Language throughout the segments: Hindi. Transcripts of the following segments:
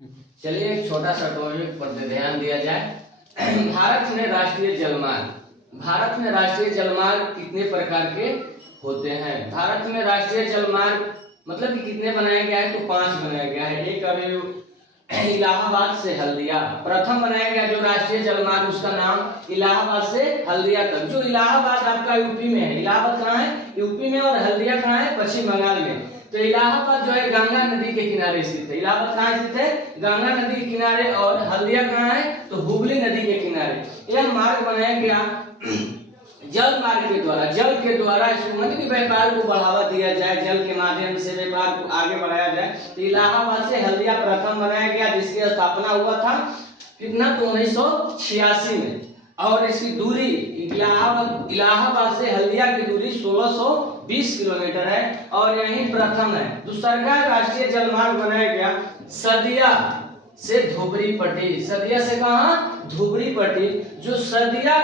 चलिए एक छोटा सा टॉपिक पर ध्यान दिया जाए। भारत में राष्ट्रीय जलमार्ग, भारत में राष्ट्रीय जलमार्ग कितने प्रकार के होते हैं? भारत में राष्ट्रीय जलमार्ग मतलब कि कितने बनाया गया है? तो 5 बनाया गया है। एक अभी इलाहाबाद से हल्दिया प्रथम बनाया गया जो राष्ट्रीय जलमार्ग, उसका नाम इलाहाबाद से हल्दिया तक। जो इलाहाबाद आपका यूपी में है, इलाहाबाद कहाँ है? यूपी में, और हल्दिया कहाँ है? पश्चिम बंगाल में। तो इलाहाबाद जो है गंगा नदी के किनारे स्थित है। इलाहाबाद कहाँ स्थित है? गंगा नदी के किनारे। और हल्दिया कहाँ है? तो हुगली नदी के किनारे। यह मार्ग बनाया गया जल मार्ग के द्वारा, जल के द्वारा मतलब कि व्यापार को बढ़ावा दिया जाए, जल के माध्यम से व्यापार को आगे बढ़ाया जाए। तो इलाहाबाद से हल्दिया प्रथम बनाया गया, जिसकी स्थापना हुआ था कितना? तो 1986 में। और इसकी दूरी इलाहाबाद से हल्दिया की दूरी 1620 किलोमीटर है और यही प्रथम है। दूसरा राष्ट्रीय जलमार्ग बनाया गया सदिया से धुबरी पट्टी। सदिया से कहाँ? धुबरी पट्टी। जो सदिया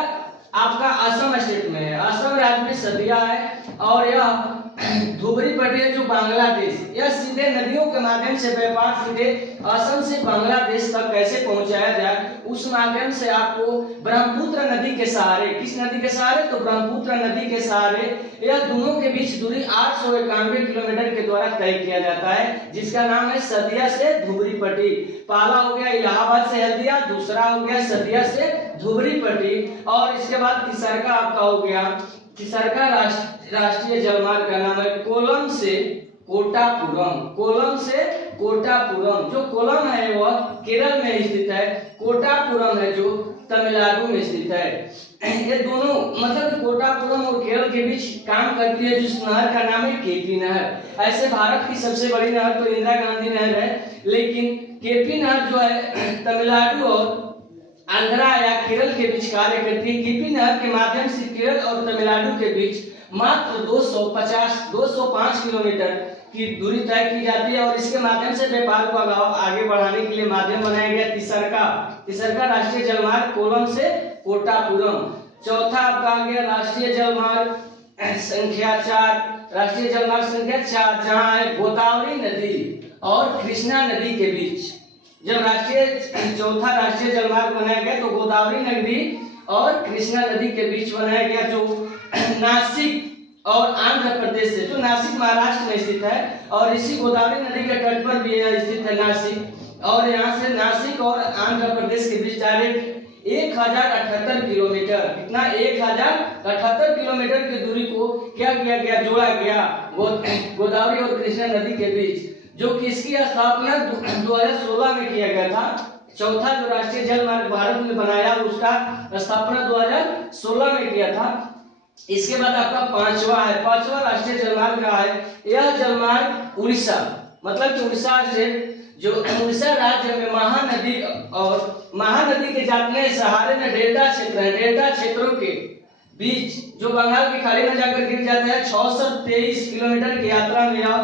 आपका असम स्टेट में है, असम राज्य में सदिया है। और यह धुबरी पट्टी जो बांग्लादेश, यह सीधे नदियों के माध्यम से व्यापार सीधे असम से बांग्लादेश तक कैसे पहुंचाया जाए, उस माध्यम से आपको ब्रह्मपुत्र नदी के सहारे, किस नदी के सहारे? तो ब्रह्मपुत्र नदी के सहारे यह दोनों के बीच दूरी 891 किलोमीटर के द्वारा तय किया जाता है, जिसका नाम है सदिया से धुबरी पट्टी। पहला हो गया इलाहाबाद से हल्दिया, दूसरा हो गया सदिया से धुबरी पट्टी। और इसके बाद तीसरा आपका हो गया, तीसरा राष्ट्रीय जलमार्ग का नाम है कोलम से कोटापुरम। कोलम से कोटापुरम, जो कोलम है वह केरल में स्थित है, कोटापुरम है जो तमिलनाडु में स्थित है। ये दोनों मतलब कोटापुरम और केरल के बीच काम करती है। जिस नहर का नाम है केपी नहर। ऐसे भारत की सबसे बड़ी नहर तो इंदिरा गांधी नहर है, लेकिन केपी नहर जो है तमिलनाडु और आंध्रा या केरल के बीच कार्य करती है। केपी नहर के माध्यम से केरल और तमिलनाडु के बीच मात्र 205 किलोमीटर की दूरी तय की जाती है और इसके माध्यम से व्यापार को आगे बढ़ाने के लिए माध्यम बनाया गया तीसरा राष्ट्रीय जलमार्ग कोलम से कोटापुरम। चौथा आपका आ गया राष्ट्रीय जलमार्ग संख्या 4, राष्ट्रीय जलमार्ग संख्या 4, जहां है गोदावरी नदी और कृष्णा नदी के बीच। जब चौथा राष्ट्रीय जलमार्ग बनाया गया तो गोदावरी नदी और कृष्णा नदी के बीच बनाया गया, जो नासिक और आंध्र प्रदेश से, जो नासिक महाराष्ट्र में स्थित है और इसी गोदावरी नदी के तट पर भी स्थित है नासिक। और यहाँ से नासिक और आंध्र प्रदेश के बीच डायरेक्ट 1078 किलोमीटर, कितना? 1078 किलोमीटर की दूरी को क्या किया गया? जोड़ा गया गोदावरी और कृष्णा नदी के बीच, जो कि इसकी स्थापना 2016 में किया गया था। चौथा जो राष्ट्रीय जलमार्ग भारत में बनाया उसका स्थापना 2016 में किया था। इसके बाद आपका पांचवा राष्ट्रीय जलमार्ग रहा है। यह जलमार्ग उड़ीसा मतलब कि उड़ीसा स्टेट, जो उड़ीसा राज्य में महानदी के जाने सहारे में डेल्टा क्षेत्र है, डेल्टा क्षेत्रों के बीच जो बंगाल की खाड़ी में जाकर गिर जाते हैं 623 किलोमीटर की यात्रा में यह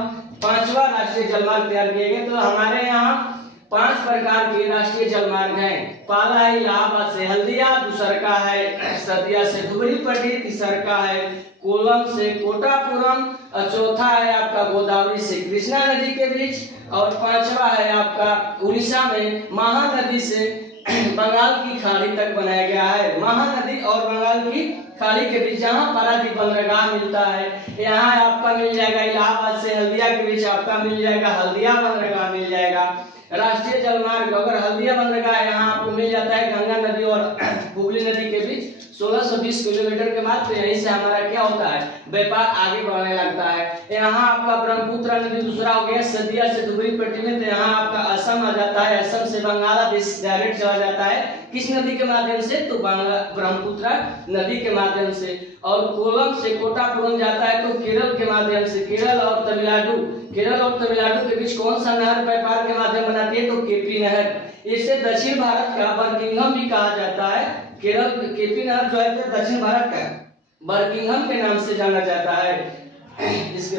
पांचवा राष्ट्रीय जलमार्ग तैयार किए गए। तो हमारे यहाँ 5 प्रकार के राष्ट्रीय जलमार्ग हैं। पहला है इलाहाबाद से हल्दिया, दूसरा है सदिया से धुबरी पट्टी, तीसरा है कोलम से कोटापुरम, और चौथा है आपका गोदावरी से कृष्णा नदी के बीच, और पांचवा है आपका उड़ीसा में महानदी से बंगाल की खाड़ी तक बनाया गया है। महानदी और बंगाल की खाड़ी के बीच जहाँ पारादीप बंदरगाह मिलता है, यहाँ आपका मिल जाएगा इलाहाबाद से हल्दिया के बीच आपका मिल जाएगा हल्दिया बंदरगाह मिल जाएगा। राष्ट्रीय जलमार्ग अगर हल्दिया बंदरगाह यहाँ आपको मिल जाता है गंगा नदी और हुगली नदी के बीच 1620 किलोमीटर के बाद, तो यहीं से हमारा क्या होता है? व्यापार आगे बढ़ने लगता है। यहाँ आपका ब्रह्मपुत्र नदी दूसरा हो गया सदिया से धुबरी पट्टी में, तो यहाँ आपका असम आ जाता है, असम से बांग्लादेश डायरेक्ट चला जाता है। किस नदी के माध्यम से? तो ब्रह्मपुत्र नदी के माध्यम से। और कोलम से कोटापुरम जाता है तो केरल के माध्यम से, केरल और तमिलनाडु के बीच कौन सा नहर व्यापार के माध्यम बनाती है? तो केपी नहर। इसे दक्षिण भारत का बर्किंघम भी कहा जाता है। केरल केपी नहर जो है दक्षिण भारत का बर्किंघम के नाम से जाना जाता है। इसके